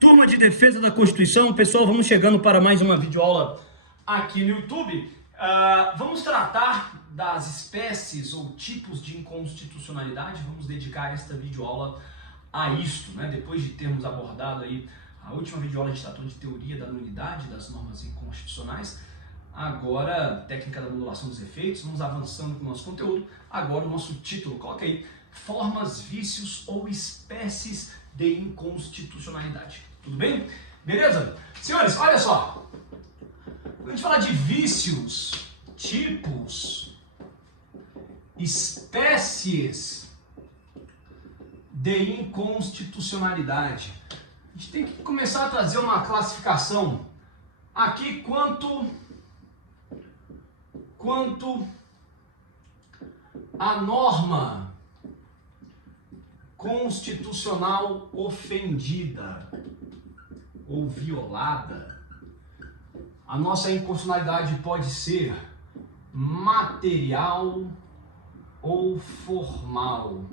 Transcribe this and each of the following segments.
Turma de Defesa da Constituição, pessoal, vamos chegando para mais uma videoaula aqui no YouTube. Vamos tratar das espécies ou tipos de inconstitucionalidade, vamos dedicar esta videoaula a isto, né? Depois de termos abordado aí a última videoaula, a gente tratou de teoria da nulidade das normas inconstitucionais, agora técnica da modulação dos efeitos, vamos avançando com o nosso conteúdo. Agora o nosso título, coloca aí, formas, vícios ou espécies de inconstitucionalidade. Tudo bem? Beleza? Senhores, olha só. Quando a gente fala de vícios, tipos, espécies de inconstitucionalidade, a gente tem que começar a trazer uma classificação aqui quanto a norma constitucional ofendida ou violada. A nossa inconstitucionalidade pode ser material ou formal.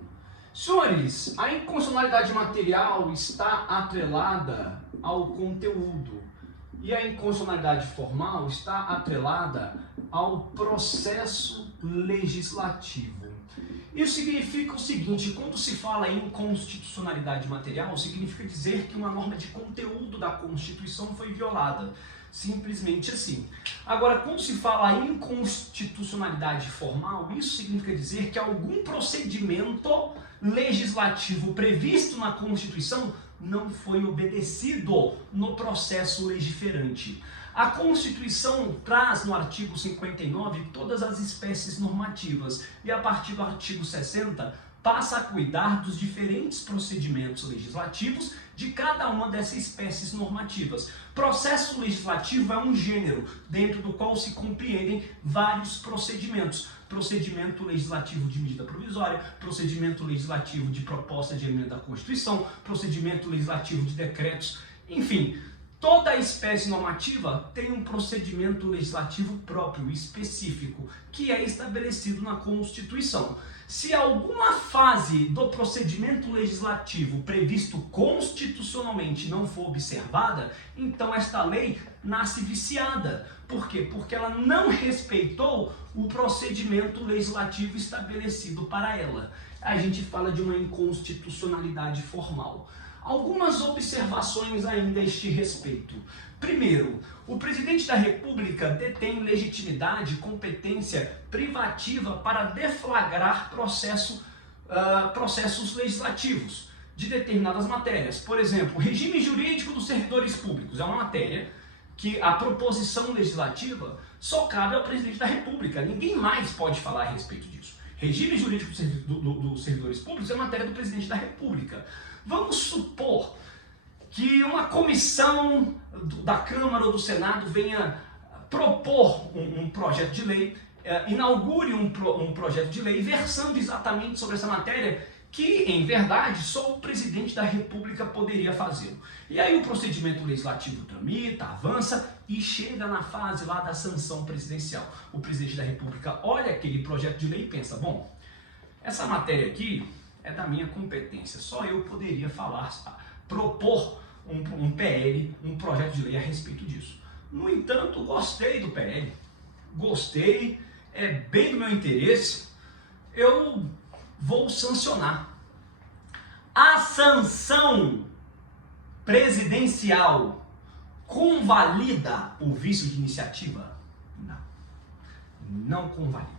Senhores, a inconstitucionalidade material está atrelada ao conteúdo e a inconstitucionalidade formal está atrelada ao processo legislativo. Isso significa o seguinte: quando se fala em inconstitucionalidade material, significa dizer que uma norma de conteúdo da Constituição foi violada. Simplesmente assim. Agora, quando se fala em inconstitucionalidade formal, isso significa dizer que algum procedimento legislativo previsto na Constituição não foi obedecido no processo legiferante. A Constituição traz no artigo 59 todas as espécies normativas e a partir do artigo 60 passa a cuidar dos diferentes procedimentos legislativos de cada uma dessas espécies normativas. Processo legislativo é um gênero dentro do qual se compreendem vários procedimentos. Procedimento legislativo de medida provisória, procedimento legislativo de proposta de emenda à Constituição, procedimento legislativo de decretos, enfim. Toda espécie normativa tem um procedimento legislativo próprio, específico, que é estabelecido na Constituição. Se alguma fase do procedimento legislativo previsto constitucionalmente não for observada, então esta lei nasce viciada. Por quê? Porque ela não respeitou o procedimento legislativo estabelecido para ela. A gente fala de uma inconstitucionalidade formal. Algumas observações ainda a este respeito. Primeiro, o presidente da República detém legitimidade e competência privativa para deflagrar processos legislativos de determinadas matérias. Por exemplo, regime jurídico dos servidores públicos é uma matéria que a proposição legislativa só cabe ao presidente da República. Ninguém mais pode falar a respeito disso. Regime jurídico dos servidores públicos é matéria do presidente da República. Vamos supor que uma comissão da Câmara ou do Senado venha propor um projeto de lei, inaugure um projeto de lei versando exatamente sobre essa matéria, que, em verdade, só o presidente da República poderia fazê-lo. E aí o procedimento legislativo tramita, avança e chega na fase lá da sanção presidencial. O presidente da República olha aquele projeto de lei e pensa: bom, essa matéria aqui é da minha competência, só eu poderia propor um PL, um projeto de lei a respeito disso. No entanto, gostei do PL, gostei, é bem do meu interesse, eu vou sancionar. A sanção presidencial convalida o vício de iniciativa? Não, não convalida.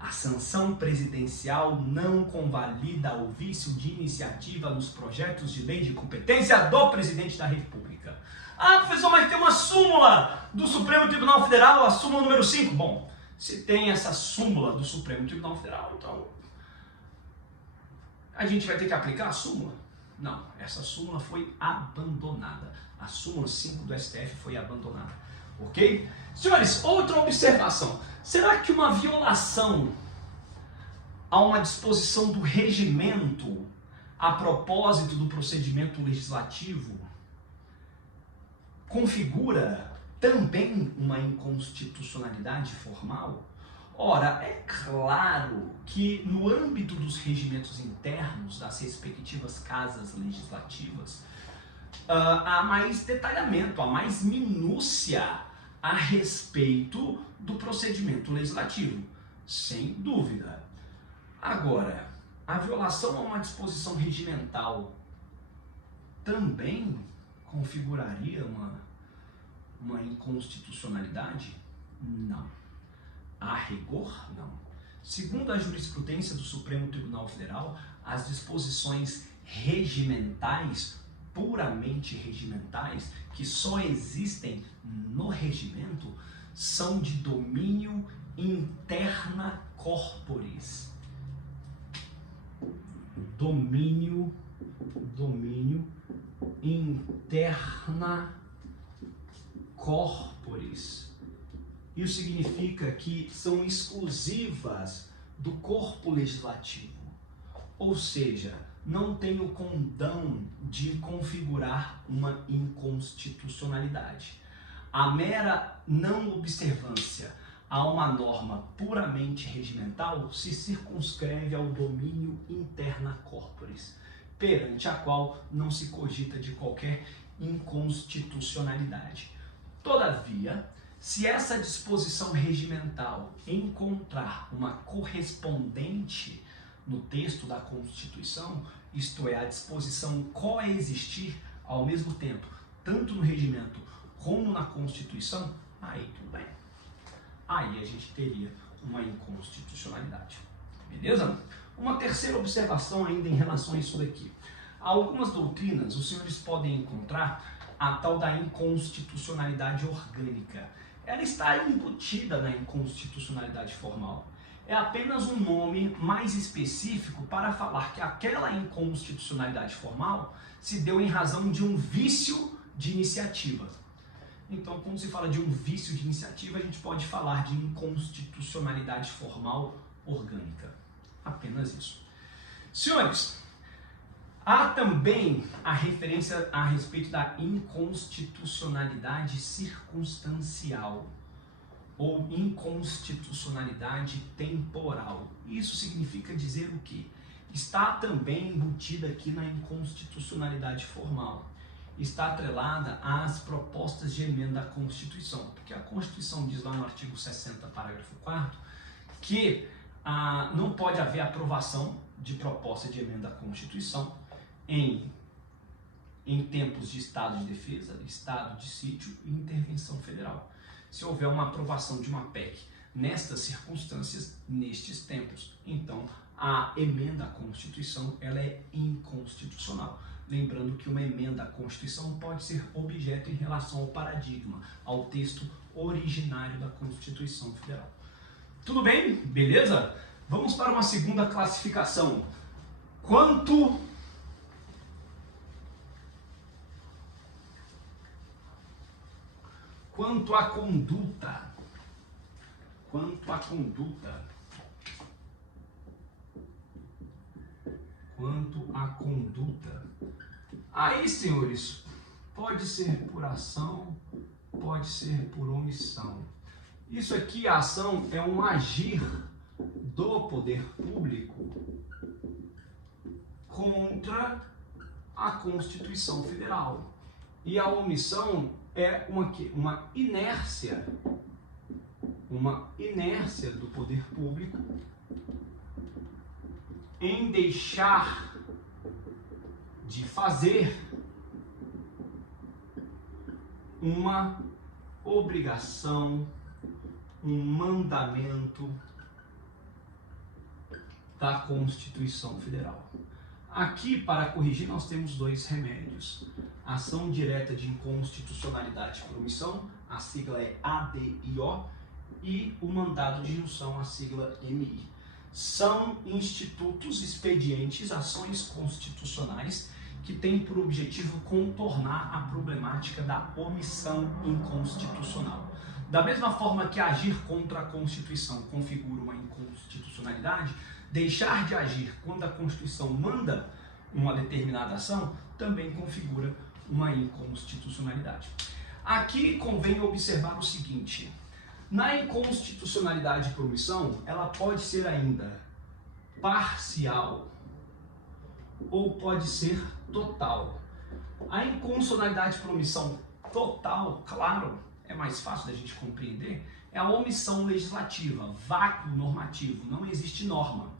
A sanção presidencial não convalida o vício de iniciativa nos projetos de lei de competência do presidente da República. Ah, professor, mas tem uma súmula do Supremo Tribunal Federal, a súmula número 5. Bom, se tem essa súmula do Supremo Tribunal Federal, então a gente vai ter que aplicar a súmula? Não, essa súmula foi abandonada. A súmula 5 do STF foi abandonada. Ok? Senhores, outra observação. Será que uma violação a uma disposição do regimento a propósito do procedimento legislativo configura também uma inconstitucionalidade formal? Ora, é claro que no âmbito dos regimentos internos das respectivas casas legislativas, há mais detalhamento, há mais minúcia a respeito do procedimento legislativo, sem dúvida. Agora, a violação a uma disposição regimental também configuraria uma inconstitucionalidade? Não. A rigor, não. Segundo a jurisprudência do Supremo Tribunal Federal, as disposições regimentais, puramente regimentais, que só existem no regimento, são de domínio interna corporis. Domínio interna corporis. Isso significa que são exclusivas do corpo legislativo, ou seja, não tem o condão de configurar uma inconstitucionalidade. A mera não observância a uma norma puramente regimental se circunscreve ao domínio interna corporis, perante a qual não se cogita de qualquer inconstitucionalidade. Todavia, se essa disposição regimental encontrar uma correspondente no texto da Constituição, isto é, a disposição coexistir ao mesmo tempo, tanto no regimento como na Constituição, aí tudo bem. Aí a gente teria uma inconstitucionalidade. Beleza? Uma terceira observação ainda em relação a isso daqui. Há algumas doutrinas, os senhores podem encontrar a tal da inconstitucionalidade orgânica. Ela está embutida na inconstitucionalidade formal. É apenas um nome mais específico para falar que aquela inconstitucionalidade formal se deu em razão de um vício de iniciativa. Então, quando se fala de um vício de iniciativa, a gente pode falar de inconstitucionalidade formal orgânica. Apenas isso. Senhores, há também a referência a respeito da inconstitucionalidade circunstancial ou inconstitucionalidade temporal. Isso significa dizer o quê? Está também embutida aqui na inconstitucionalidade formal. Está atrelada às propostas de emenda à Constituição, porque a Constituição diz lá no artigo 60, parágrafo 4º, que não pode haver aprovação de proposta de emenda à Constituição em tempos de estado de defesa, estado de sítio e intervenção federal. Se houver uma aprovação de uma PEC nestas circunstâncias, nestes tempos, então a emenda à Constituição ela é inconstitucional. Lembrando que uma emenda à Constituição pode ser objeto em relação ao paradigma, ao texto originário da Constituição Federal. Tudo bem? Beleza? Vamos para uma segunda classificação. Quanto à conduta. Aí, senhores, pode ser por ação, pode ser por omissão. Isso aqui, a ação, é um agir do poder público contra a Constituição Federal. E a omissão é uma inércia do poder público em deixar de fazer uma obrigação, um mandamento da Constituição Federal. Aqui, para corrigir, nós temos dois remédios. Ação direta de inconstitucionalidade por omissão, a sigla é ADIO, e o mandado de junção, a sigla MI. São institutos, expedientes, ações constitucionais que têm por objetivo contornar a problemática da omissão inconstitucional. Da mesma forma que agir contra a Constituição configura uma inconstitucionalidade, deixar de agir quando a Constituição manda uma determinada ação também configura uma inconstitucionalidade. Aqui convém observar o seguinte: na inconstitucionalidade por omissão, ela pode ser ainda parcial ou pode ser total. A inconstitucionalidade por omissão total, claro, é mais fácil da gente compreender, é a omissão legislativa, vácuo normativo, não existe norma.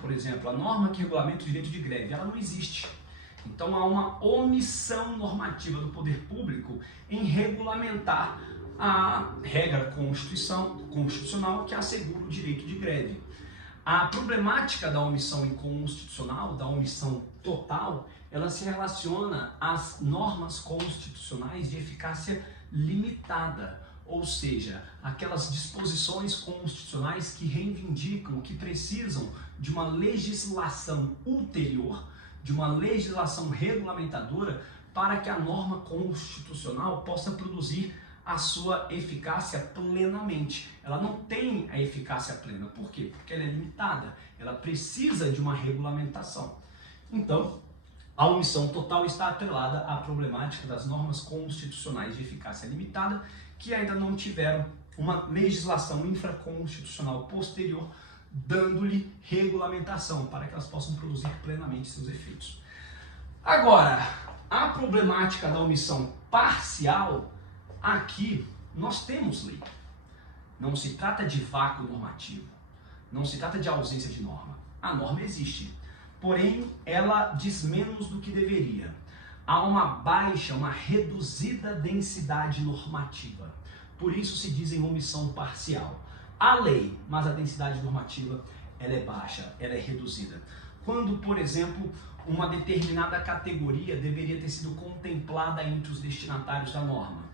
Por exemplo, a norma que regulamenta o direito de greve, ela não existe. Então há uma omissão normativa do poder público em regulamentar a regra constitucional que assegura o direito de greve. A problemática da omissão inconstitucional, da omissão total, ela se relaciona às normas constitucionais de eficácia limitada, ou seja, aquelas disposições constitucionais que reivindicam, que precisam de uma legislação ulterior, de uma legislação regulamentadora, para que a norma constitucional possa produzir a sua eficácia plenamente. Ela não tem a eficácia plena. Por quê? Porque ela é limitada. Ela precisa de uma regulamentação. Então, a omissão total está atrelada à problemática das normas constitucionais de eficácia limitada, que ainda não tiveram uma legislação infraconstitucional posterior, dando-lhe regulamentação para que elas possam produzir plenamente seus efeitos. Agora, a problemática da omissão parcial, aqui nós temos lei. Não se trata de vácuo normativo, não se trata de ausência de norma. A norma existe, porém ela diz menos do que deveria. Há uma baixa, uma reduzida densidade normativa. Por isso se diz em omissão parcial. Há lei, mas a densidade normativa ela é baixa, ela é reduzida. Quando, por exemplo, uma determinada categoria deveria ter sido contemplada entre os destinatários da norma.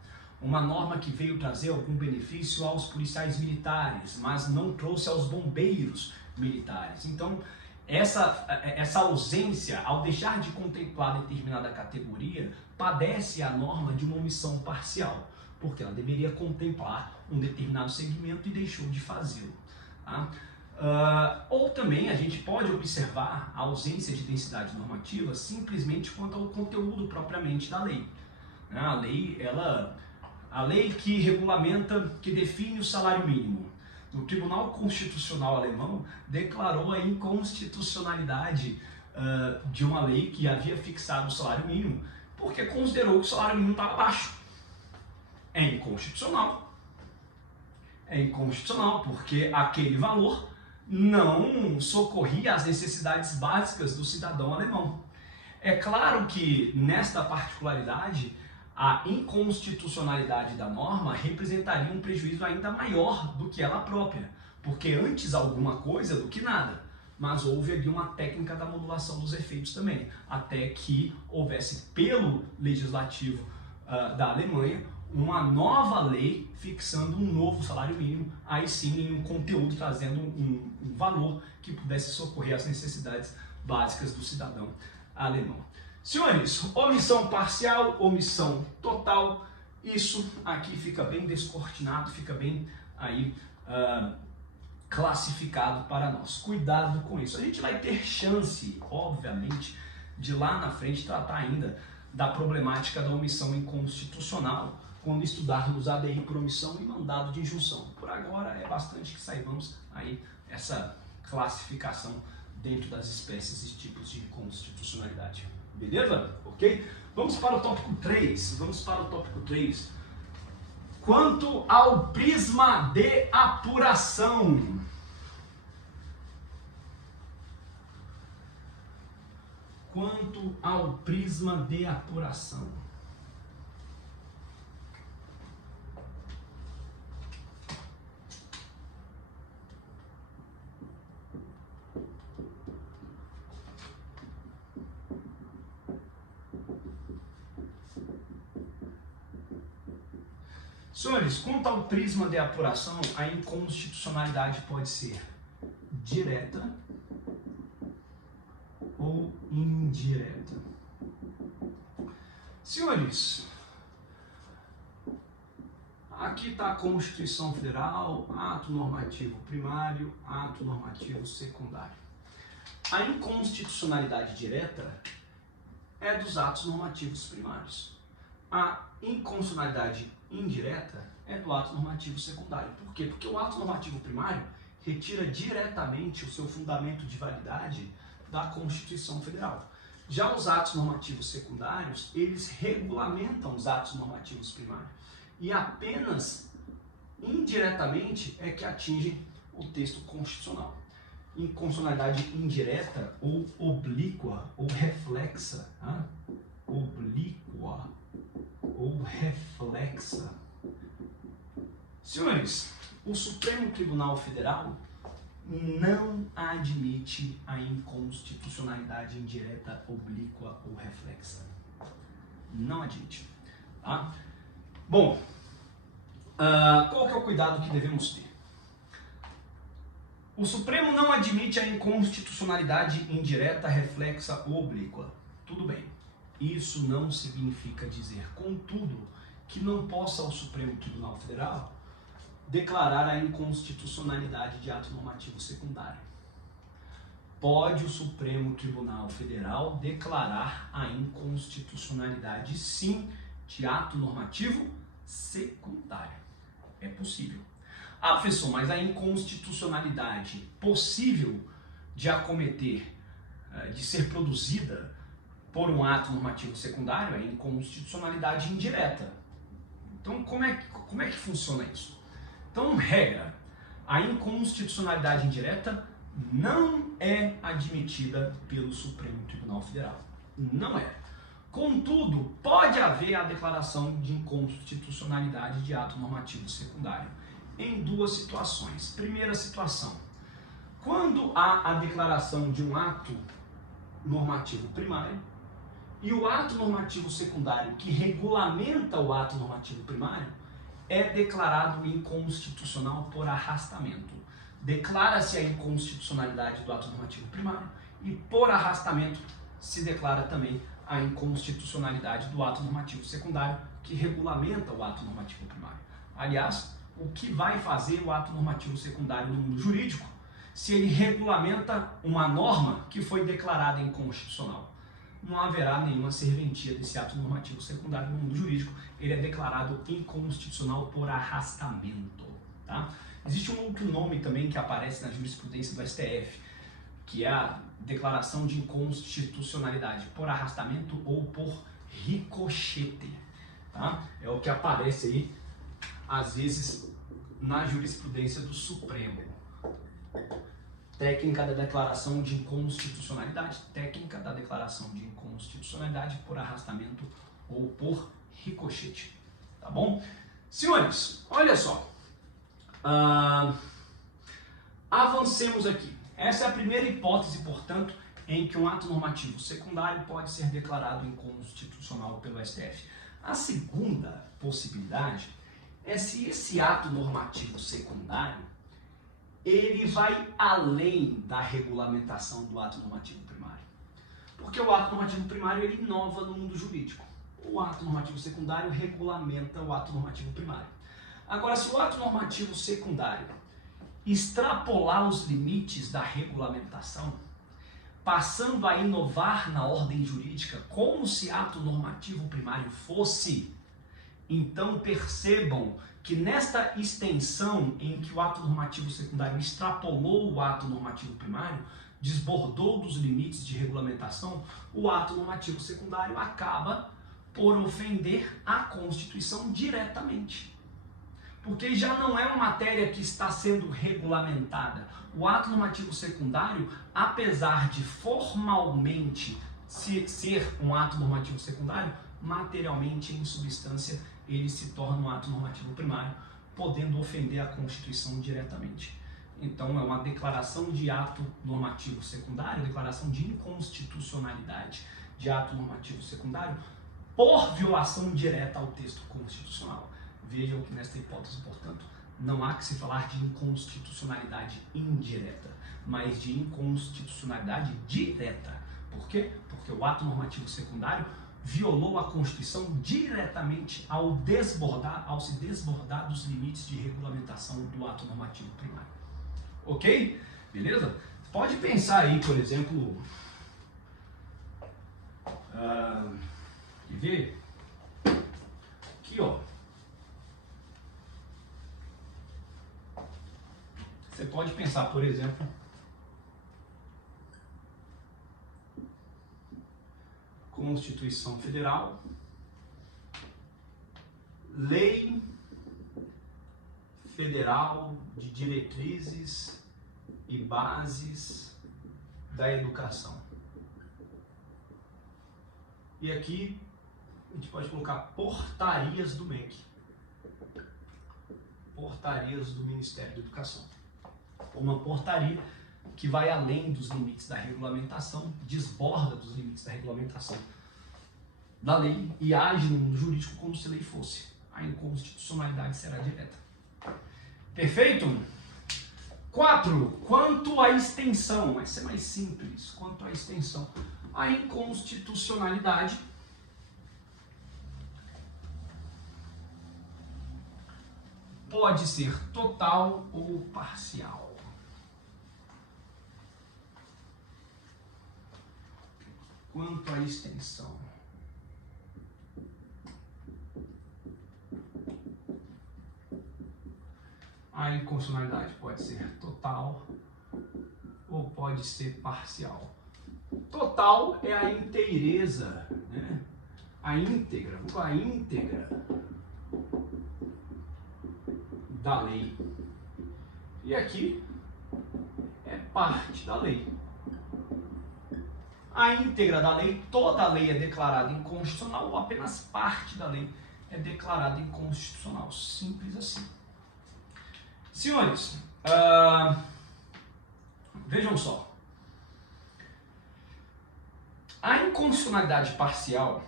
Uma norma que veio trazer algum benefício aos policiais militares, mas não trouxe aos bombeiros militares. Então, essa ausência, ao deixar de contemplar determinada categoria, padece a norma de uma omissão parcial, porque ela deveria contemplar um determinado segmento e deixou de fazê-lo. Tá? Ou também a gente pode observar a ausência de densidade normativa simplesmente quanto ao conteúdo propriamente da lei. A lei que regulamenta, que define o salário mínimo. O Tribunal Constitucional Alemão declarou a inconstitucionalidade de uma lei que havia fixado o salário mínimo, porque considerou que o salário mínimo estava baixo. É inconstitucional. É inconstitucional porque aquele valor não socorria às necessidades básicas do cidadão alemão. É claro que, nesta particularidade, a inconstitucionalidade da norma representaria um prejuízo ainda maior do que ela própria, porque antes alguma coisa do que nada. Mas houve ali uma técnica da modulação dos efeitos também, até que houvesse pelo legislativo da Alemanha uma nova lei fixando um novo salário mínimo, aí sim em um conteúdo trazendo um valor que pudesse socorrer às necessidades básicas do cidadão alemão. Senhores, omissão parcial, omissão total, isso aqui fica bem descortinado, fica bem aí classificado para nós. Cuidado com isso. A gente vai ter chance, obviamente, de lá na frente tratar ainda da problemática da omissão inconstitucional, quando estudarmos ADI por omissão e mandado de injunção. Por agora é bastante que saibamos aí essa classificação dentro das espécies e tipos de inconstitucionalidade. Beleza? Ok? Vamos para o tópico 3. Quanto ao prisma de apuração. Senhores, quanto ao prisma de apuração, a inconstitucionalidade pode ser direta ou indireta. Senhores, aqui está a Constituição Federal, ato normativo primário, ato normativo secundário. A inconstitucionalidade direta é dos atos normativos primários. A inconstitucionalidade indireta é do ato normativo secundário. Por quê? Porque o ato normativo primário retira diretamente o seu fundamento de validade da Constituição Federal. Já os atos normativos secundários, eles regulamentam os atos normativos primários e apenas indiretamente é que atingem o texto constitucional. Inconstitucionalidade indireta ou oblíqua ou reflexa, oblíqua ou reflexa. Senhores, o Supremo Tribunal Federal não admite a inconstitucionalidade indireta, oblíqua ou reflexa. Não admite. Tá? Bom, qual que é o cuidado que devemos ter? O Supremo não admite a inconstitucionalidade indireta, reflexa ou oblíqua. Tudo bem. Isso não significa dizer, contudo, que não possa o Supremo Tribunal Federal declarar a inconstitucionalidade de ato normativo secundário. Pode o Supremo Tribunal Federal declarar a inconstitucionalidade, sim, de ato normativo secundário. É possível. Ah, professor, mas a inconstitucionalidade possível de acometer, de ser produzida por um ato normativo secundário é inconstitucionalidade indireta. Então, como é que funciona isso? Então, regra, a inconstitucionalidade indireta não é admitida pelo Supremo Tribunal Federal. Não é. Contudo, pode haver a declaração de inconstitucionalidade de ato normativo secundário em duas situações. Primeira situação, quando há a declaração de um ato normativo primário e o ato normativo secundário que regulamenta o ato normativo primário é declarado inconstitucional por arrastamento. Declara-se a inconstitucionalidade do ato normativo primário e por arrastamento se declara também a inconstitucionalidade do ato normativo secundário que regulamenta o ato normativo primário. Aliás, o que vai fazer o ato normativo secundário no mundo jurídico se ele regulamenta uma norma que foi declarada inconstitucional? Não haverá nenhuma serventia desse ato normativo secundário no mundo jurídico, ele é declarado inconstitucional por arrastamento. Tá? Existe um outro nome também que aparece na jurisprudência do STF, que é a declaração de inconstitucionalidade por arrastamento ou por ricochete. Tá? É o que aparece aí, às vezes, na jurisprudência do Supremo. Técnica da declaração de inconstitucionalidade, técnica da declaração de inconstitucionalidade por arrastamento ou por ricochete. Tá bom? Senhores, olha só. Avancemos aqui. Essa é a primeira hipótese, portanto, em que um ato normativo secundário pode ser declarado inconstitucional pelo STF. A segunda possibilidade é se esse ato normativo secundário ele vai além da regulamentação do ato normativo primário. Porque o ato normativo primário ele inova no mundo jurídico. O ato normativo secundário regulamenta o ato normativo primário. Agora, se o ato normativo secundário extrapolar os limites da regulamentação, passando a inovar na ordem jurídica como se ato normativo primário fosse, então percebam que nesta extensão em que o ato normativo secundário extrapolou o ato normativo primário, desbordou dos limites de regulamentação, o ato normativo secundário acaba por ofender a Constituição diretamente. Porque já não é uma matéria que está sendo regulamentada. O ato normativo secundário, apesar de formalmente ser um ato normativo secundário, materialmente, em substância, ele se torna um ato normativo primário, podendo ofender a Constituição diretamente. Então, é uma declaração de ato normativo secundário, declaração de inconstitucionalidade de ato normativo secundário, por violação direta ao texto constitucional. Vejam que nesta hipótese, portanto, não há que se falar de inconstitucionalidade indireta, mas de inconstitucionalidade direta. Por quê? Porque o ato normativo secundário violou a Constituição diretamente ao se desbordar dos limites de regulamentação do ato normativo primário. Ok? Beleza? Pode pensar aí, por exemplo, quer ver? Aqui, ó. Você pode pensar, por exemplo, Constituição Federal, Lei Federal de Diretrizes e Bases da Educação. E aqui a gente pode colocar portarias do MEC, portarias do Ministério da Educação. Uma portaria que vai além dos limites da regulamentação, desborda dos limites da regulamentação da lei e age no mundo jurídico como se lei fosse. A inconstitucionalidade será direta. Perfeito? 4. Quanto à extensão, vai ser mais simples. Quanto à extensão, a inconstitucionalidade pode ser total ou parcial. Quanto à extensão, a inconstitucionalidade pode ser total ou pode ser parcial. Total é a inteireza, né? A íntegra da lei. E aqui é parte da lei. A íntegra da lei, toda a lei é declarada inconstitucional ou apenas parte da lei é declarada inconstitucional. Simples assim. Senhores, vejam só. A inconstitucionalidade parcial,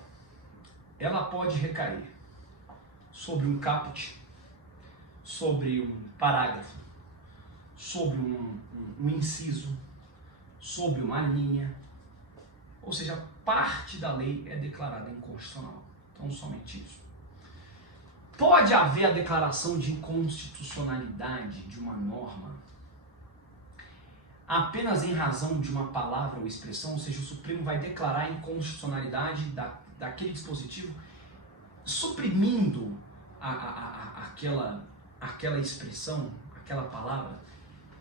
ela pode recair sobre um caput, sobre um parágrafo, sobre um inciso, sobre uma linha. Ou seja, parte da lei é declarada inconstitucional. Então, somente isso. Pode haver a declaração de inconstitucionalidade de uma norma apenas em razão de uma palavra ou expressão, ou seja, o Supremo vai declarar a inconstitucionalidade daquele dispositivo, suprimindo aquela expressão, aquela palavra.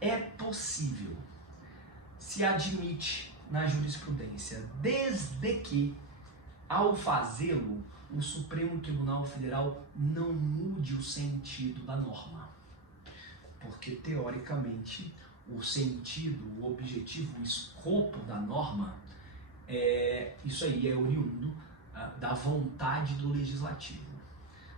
É possível, se admite na jurisprudência, desde que, ao fazê-lo, o Supremo Tribunal Federal não mude o sentido da norma. Porque, teoricamente, o sentido, o objetivo, o escopo da norma, isso aí é oriundo da vontade do legislativo,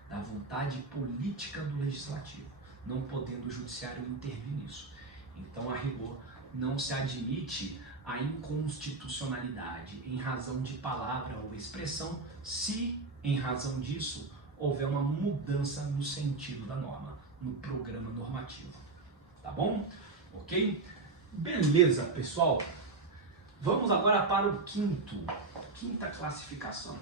da vontade política do legislativo, não podendo o judiciário intervir nisso. Então, a rigor, não se admite a inconstitucionalidade em razão de palavra ou expressão, se, em razão disso, houver uma mudança no sentido da norma, no programa normativo. Tá bom? Ok? Beleza, pessoal? Vamos agora para o quinta classificação.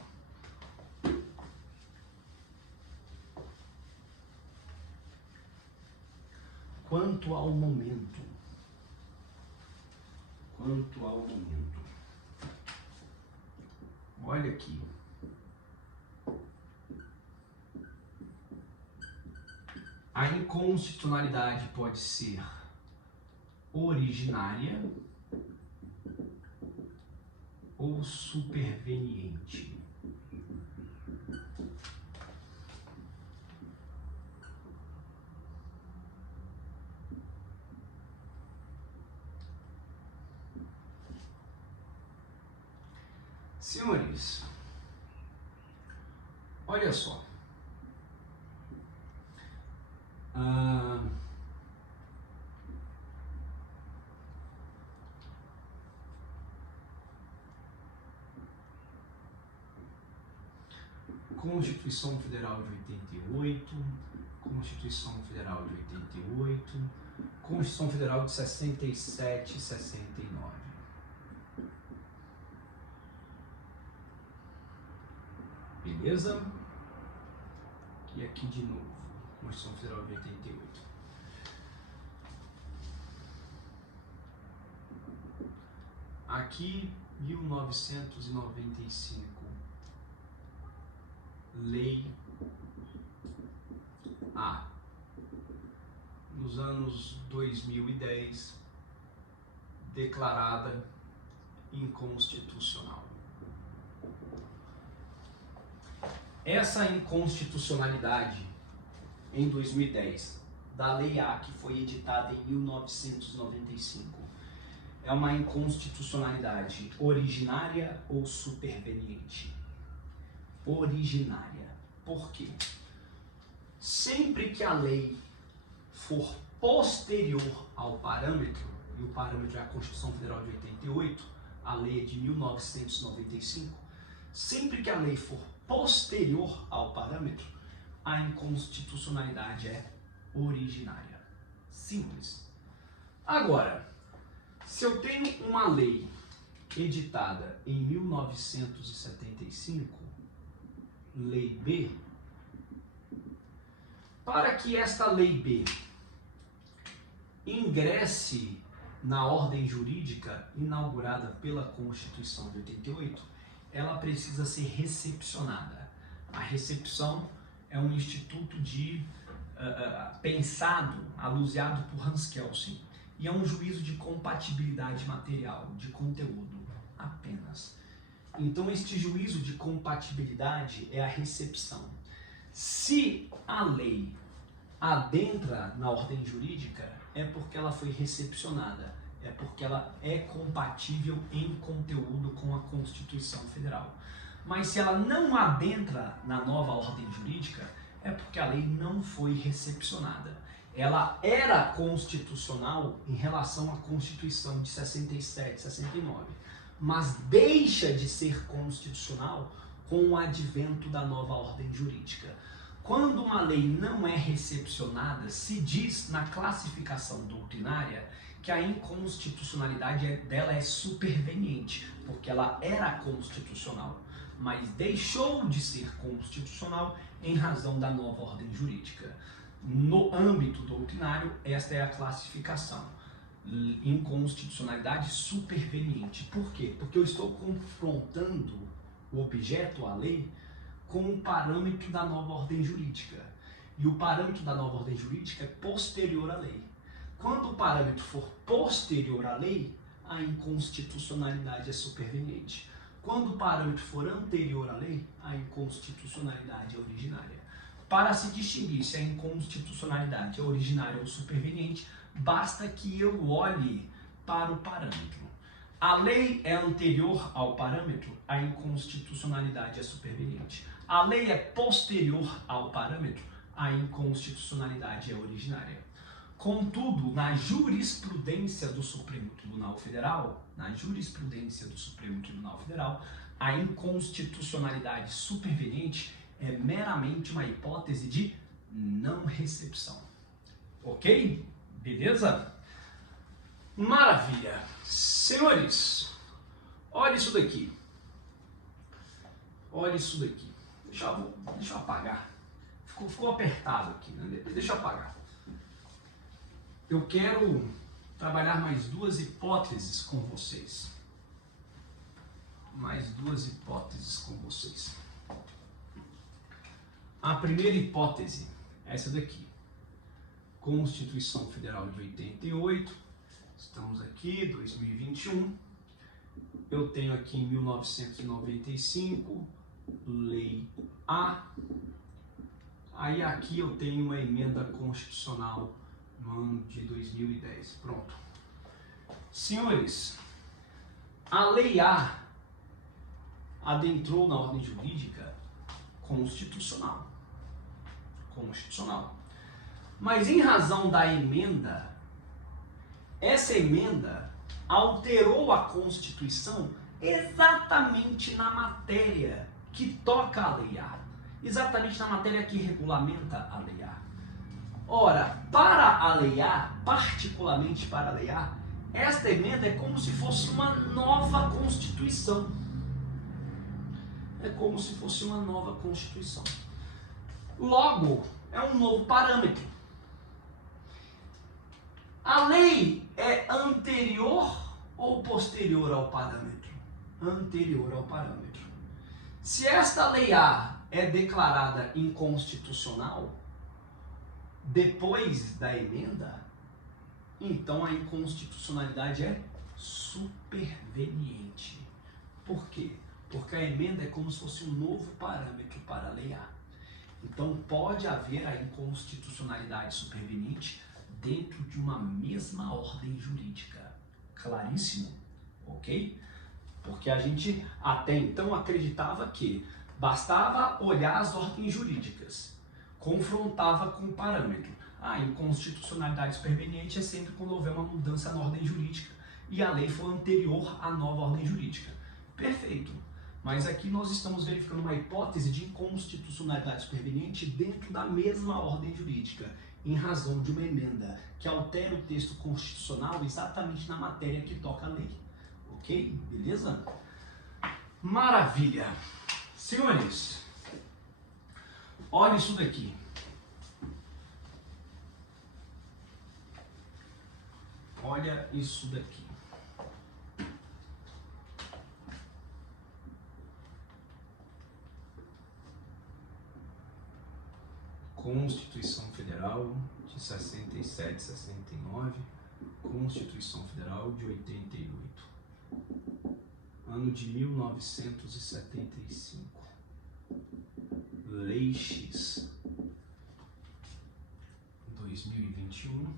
Quanto ao momento. Olha aqui. A inconstitucionalidade pode ser originária ou superveniente. Senhores, olha só. Constituição Federal de 88, Constituição Federal de 88, Constituição Federal de 67 e 69. Beleza? E aqui de novo, Constituição Federal de 88. Aqui, 1995, Lei A. Nos anos 2010, declarada inconstitucional. essa inconstitucionalidade em 2010 da Lei A, que foi editada em 1995, é uma inconstitucionalidade originária ou superveniente? Originária. Por quê? Sempre que a lei for posterior ao parâmetro, e o parâmetro é a Constituição Federal de 88, a lei é de 1995, sempre que a lei for posterior ao parâmetro, a inconstitucionalidade é originária. Simples. Agora, se eu tenho uma lei editada em 1975, Lei B, para que esta Lei B ingresse na ordem jurídica inaugurada pela Constituição de 88, ela precisa ser recepcionada. A recepção é um instituto pensado, aluziado por Hans Kelsen, e é um juízo de compatibilidade material, de conteúdo, apenas. Então, este juízo de compatibilidade é a recepção. Se a lei adentra na ordem jurídica, é porque ela foi recepcionada, é porque ela é compatível em conteúdo com a Constituição Federal. Mas se ela não adentra na nova ordem jurídica, é porque a lei não foi recepcionada. Ela era constitucional em relação à Constituição de 67, 69, mas deixa de ser constitucional com o advento da nova ordem jurídica. Quando uma lei não é recepcionada, se diz na classificação doutrinária que a inconstitucionalidade dela é superveniente, porque ela era constitucional, mas deixou de ser constitucional em razão da nova ordem jurídica. No âmbito doutrinário, esta é a classificação. Inconstitucionalidade superveniente. Por quê? Porque eu estou confrontando o objeto, a lei, com o parâmetro da nova ordem jurídica. E o parâmetro da nova ordem jurídica é posterior à lei. Quando o parâmetro for posterior à lei, a inconstitucionalidade é superveniente. Quando o parâmetro for anterior à lei, a inconstitucionalidade é originária. Para se distinguir se a inconstitucionalidade é originária ou superveniente, basta que eu olhe para o parâmetro. A lei é anterior ao parâmetro, a inconstitucionalidade é superveniente. A lei é posterior ao parâmetro, a inconstitucionalidade é originária. Contudo, na jurisprudência do Supremo Tribunal Federal, a inconstitucionalidade superveniente é meramente uma hipótese de não recepção. Ok? Beleza? Maravilha! Senhores, olha isso daqui. Olha isso daqui. Deixa eu apagar. Ficou apertado aqui, né? Deixa eu apagar. Eu quero trabalhar mais duas hipóteses com vocês. A primeira hipótese é essa daqui. Constituição Federal de 88. Estamos aqui, 2021. Eu tenho aqui em 1995, Lei A. Aí aqui eu tenho uma emenda constitucional no ano de 2010. Pronto. Senhores, a Lei A adentrou na ordem jurídica constitucional. Mas em razão da emenda, essa emenda alterou a Constituição exatamente na matéria que toca a Lei A, exatamente na matéria que regulamenta a Lei A. Ora, para a Lei A, particularmente para a Lei A, esta emenda é como se fosse uma nova Constituição. Logo, é um novo parâmetro. A lei é anterior ou posterior ao parâmetro? Anterior ao parâmetro. Se esta Lei A é declarada inconstitucional depois da emenda, então a inconstitucionalidade é superveniente. Por quê? porque a emenda é como se fosse um novo parâmetro para a Lei A. Então pode haver a inconstitucionalidade superveniente dentro de uma mesma ordem jurídica. Claríssimo, ok? Porque a gente até então acreditava que bastava olhar as ordens jurídicas, confrontava com o parâmetro. A inconstitucionalidade superveniente é sempre quando houver uma mudança na ordem jurídica e a lei for anterior à nova ordem jurídica. Perfeito. Mas aqui nós estamos verificando uma hipótese de inconstitucionalidade superveniente dentro da mesma ordem jurídica, em razão de uma emenda que altera o texto constitucional exatamente na matéria que toca a lei. Ok? Beleza? Maravilha! Senhores, olha isso daqui. Olha isso daqui. Constituição Federal de 67, 69, Constituição Federal de 88, ano de 1975, Lei X, 2021,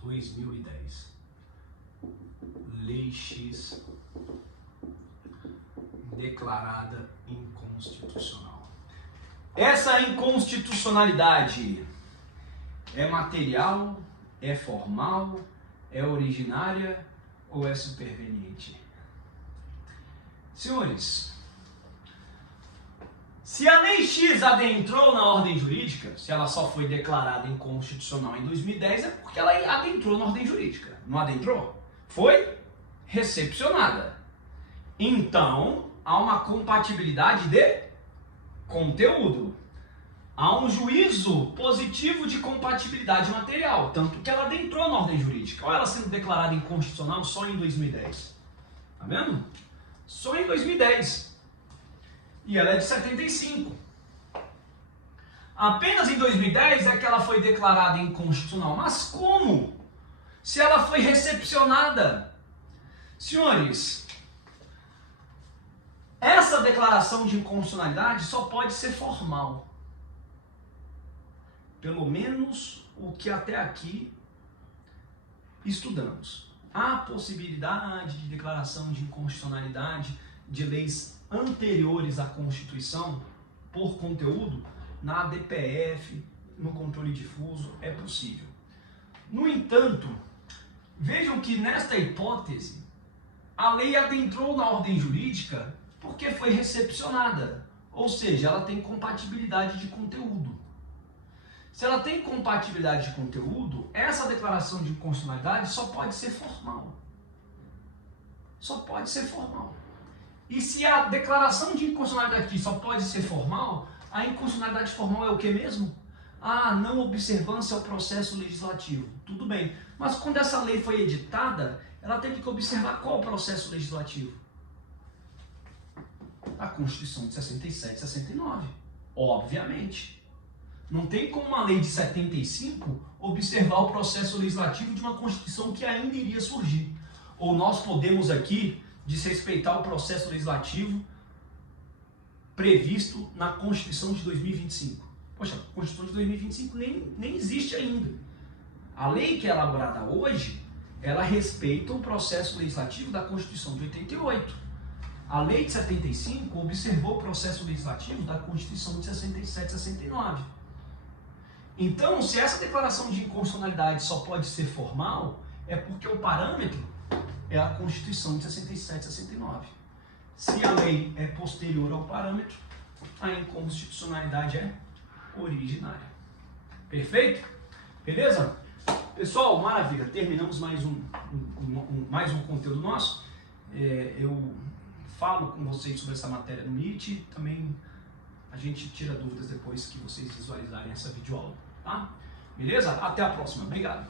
2010, Lei X declarada inconstitucional. Essa inconstitucionalidade é material, é formal, é originária ou é superveniente? Senhores, se a Lei X adentrou na ordem jurídica, se ela só foi declarada inconstitucional em 2010, é porque ela adentrou na ordem jurídica. Não adentrou? Foi recepcionada. Então, há uma compatibilidade de conteúdo. Há um juízo positivo de compatibilidade material, tanto que ela adentrou na ordem jurídica. Olha ela sendo declarada inconstitucional só em 2010. Tá vendo? Só em 2010. E ela é de 75. Apenas em 2010 é que ela foi declarada inconstitucional. Mas como? Se ela foi recepcionada. Senhores, essa declaração de inconstitucionalidade só pode ser formal. Pelo menos o que até aqui estudamos. Há possibilidade de declaração de inconstitucionalidade de leis anteriores à Constituição por conteúdo na ADPF, no controle difuso, é possível. No entanto, vejam que nesta hipótese, a lei adentrou na ordem jurídica porque foi recepcionada, ou seja, ela tem compatibilidade de conteúdo. Se ela tem compatibilidade de conteúdo, essa declaração de inconstitucionalidade só pode ser formal. Só pode ser formal. E se a declaração de inconstitucionalidade aqui só pode ser formal, a inconstitucionalidade formal é o que mesmo? Ah, não observância ao processo legislativo. Tudo bem, mas quando essa lei foi editada, ela teve que observar qual processo legislativo? A Constituição de 67 e 69, obviamente. Não tem como uma lei de 75 observar o processo legislativo de uma Constituição que ainda iria surgir. Ou nós podemos aqui desrespeitar o processo legislativo previsto na Constituição de 2025. Poxa, a Constituição de 2025 nem existe ainda. A lei que é elaborada hoje, ela respeita o processo legislativo da Constituição de 88. A lei de 75 observou o processo legislativo da Constituição de 67 e 69. Então, se essa declaração de inconstitucionalidade só pode ser formal, é porque o parâmetro é a Constituição de 67 e 69. Se a lei é posterior ao parâmetro, a inconstitucionalidade é originária. Perfeito? Beleza? Pessoal, maravilha. Terminamos mais um conteúdo nosso. Eu falo com vocês sobre essa matéria no Meet. Também a gente tira dúvidas depois que vocês visualizarem essa videoaula. Tá? Beleza? Até a próxima. Obrigado.